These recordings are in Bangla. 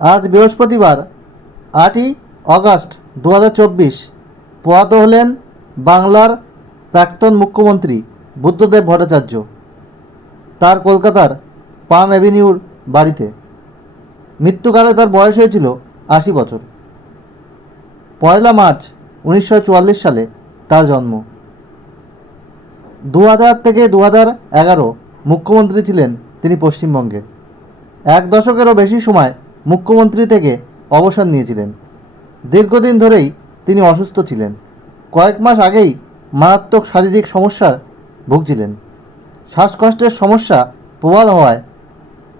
আজ বৃহস্পতিবার 8ই অগস্ট 2024 প্রয়াত হলেন বাংলার প্রাক্তন মুখ্যমন্ত্রী বুদ্ধদেব ভট্টাচার্য। তার কলকাতার পাম অ্যাভিনিউর বাড়িতে। মৃত্যুকালে তার বয়স হয়েছিল 80 বছর। 1 মার্চ 1944 সালে তার জন্ম। 2000 থেকে 2011 মুখ্যমন্ত্রী ছিলেন তিনি পশ্চিমবঙ্গে। 1 দশকেরও বেশি সময় মুখ্যমন্ত্রী থেকে অবসর নিয়েছিলেন। দীর্ঘদিন ধরেই তিনি অসুস্থ ছিলেন। কয়েক মাস আগেই মারাত্মক শারীরিক সমস্যার ভুগছিলেন। শ্বাসকষ্টের সমস্যা প্রবল হওয়ায়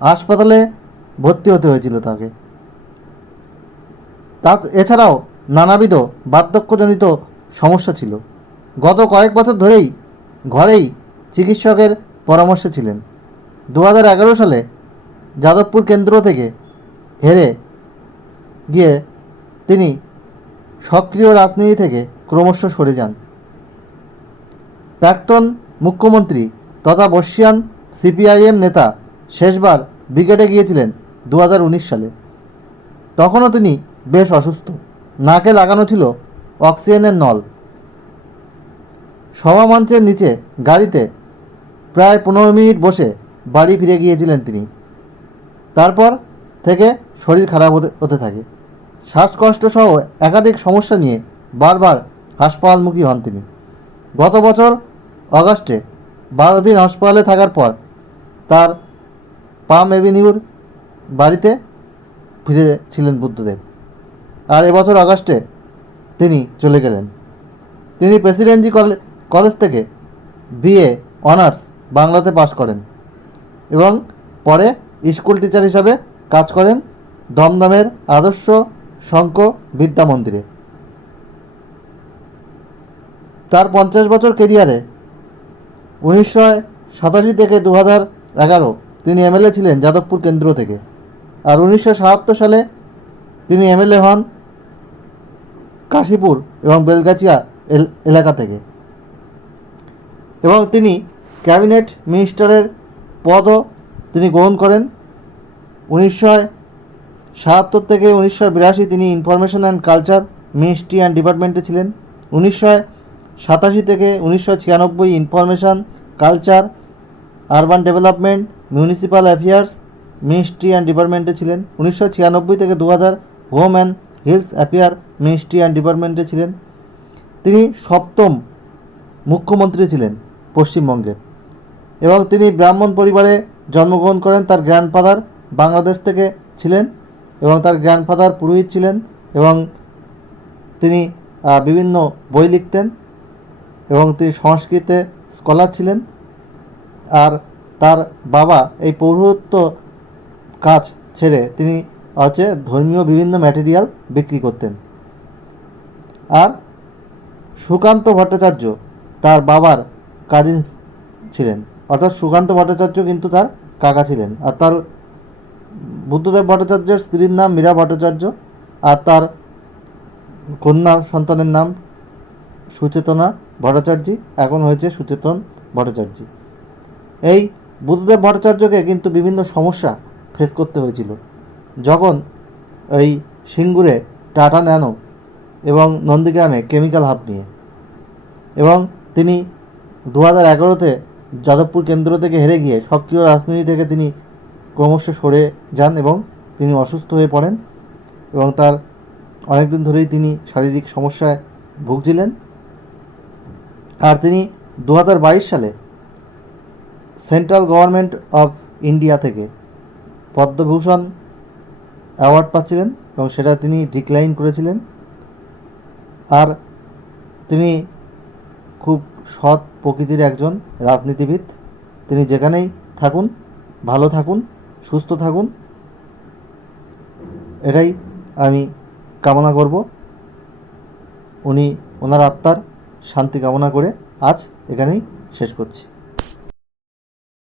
হাসপাতালে ভর্তি হতে হয়েছিল তাকে। এছাড়াও নানাবিধ বার্ধক্যজনিত সমস্যা ছিল। গত কয়েক বছর ধরেই ঘরেই চিকিৎসকের পরামর্শে ছিলেন। 2011 সালে যাদবপুর কেন্দ্র থেকে হেরে গিয়ে তিনি সক্রিয় রাজনীতি থেকে ক্রমশ সরে যান। প্রাক্তন মুখ্যমন্ত্রী তথা বর্ষীয়ান সিপিআইএম নেতা শেষবার ব্রিগেডে গিয়েছিলেন 2019 সালে। তখনও তিনি বেশ অসুস্থ। নাকে লাগানো ছিল অক্সিজেনের নল। সভামঞ্চের নিচে গাড়িতে প্রায় 15 মিনিট বসে বাড়ি ফিরে গিয়েছিলেন তিনি। তারপর থেকে শরীর খারাপ হতে থাকে। শ্বাসকষ্ট সহ একাধিক সমস্যা নিয়ে বারবার হাসপাতালমুখী হন তিনি। গত বছর অগাস্টে 12 দিন হাসপাতালে থাকার পর তার পাম অ্যাভিনিউর বাড়িতে ফিরেছিলেন বুদ্ধদেব। আর এবছর আগস্টে তিনি চলে গেলেন। তিনি প্রেসিডেন্সি কলেজ থেকে বিএ অনার্স বাংলাতে পাশ করেন এবং পরে স্কুল টিচার হিসাবে কাজ করেন দমদমের আদর্শ শঙ্খ বিদ্যা মন্দিরে। তার 50 বছর কেরিয়ারে 1987 থেকে 2011 তিনি এমএলএ ছিলেন যাদবপুর কেন্দ্র থেকে। আর 1977 সালে তিনি এমএলএ হন কাশীপুর এবং বেলগাছিয়া এলাকা থেকে এবং তিনি ক্যাবিনেট মিনিস্টারের পদও তিনি গ্রহণ করেন। 1977 থেকে 1982 তিনি information and culture ministry and ডিপার্টমেন্টে ছিলেন। 1987 থেকে 1996 information culture urban development municipal affairs ministry and ডিপার্টমেন্টে ছিলেন। 1996 থেকে 2000 home and hills affair ministry and ডিপার্টমেন্টে ছিলেন। তিনি 7ম মুখ্যমন্ত্রী ছিলেন পশ্চিমবঙ্গে এবং তিনি ব্রাহ্মণ পরিবারে জন্মগ্রহণ করেন। তার গ্র্যান্ডফাদার বাংলাদেশ থেকে ছিলেন এবং তার গ্র্যান্ডফাদার পুরোহিত ছিলেন এবং তিনি বিভিন্ন বই লিখতেন এবং তিনি সংস্কৃতে স্কলার ছিলেন। আর তার বাবা এই পৌরোহিত্য কাজ ছেড়ে তিনি ধর্মীয় বিভিন্ন ম্যাটেরিয়াল বিক্রি করতেন। আর সুকান্ত ভট্টাচার্য তার বাবার কাজিন ছিলেন, অর্থাৎ সুকান্ত ভট্টাচার্য কিন্তু তার কাকা ছিলেন। আর তার বুদ্ধদেব ভট্টাচার্যের স্ত্রীর নাম মীরা ভট্টাচার্য আর তার কন্যা সন্তানের নাম সুচেতনা ভট্টাচার্য, এখন হয়েছে সুচেতন ভট্টাচার্য। এই বুদ্ধদেব ভট্টাচার্যকে কিন্তু বিভিন্ন সমস্যা ফেস করতে হয়েছিল যখন এই সিঙ্গুরে টাটা ন্যানো এবং নন্দীগ্রামে কেমিক্যাল হাব নিয়ে, এবং তিনি 2011-তে যাদবপুর কেন্দ্র থেকে হেরে গিয়ে সক্রিয় রাজনীতি থেকে তিনি ক্রমশ সরে যান এবং তিনি অসুস্থ হয়ে পড়েন এবং তার অনেকদিন ধরেই তিনি শারীরিক সমস্যায় ভুগছিলেন। আর তিনি 2022 সালে সেন্ট্রাল গভর্নমেন্ট অফ ইন্ডিয়া থেকে পদ্মভূষণ অ্যাওয়ার্ড পাচ্ছিলেন এবং সেটা তিনি ডিক্লাইন করেছিলেন। আর তিনি খুব সৎ প্রকৃতির একজন রাজনীতিবিদ। তিনি যেখানেই থাকুন ভালো থাকুন, সুস্থ থাকুন, এটাই আমি কামনা করব। ওনার আত্মার শান্তি কামনা করে আজ এখানেই শেষ করছি।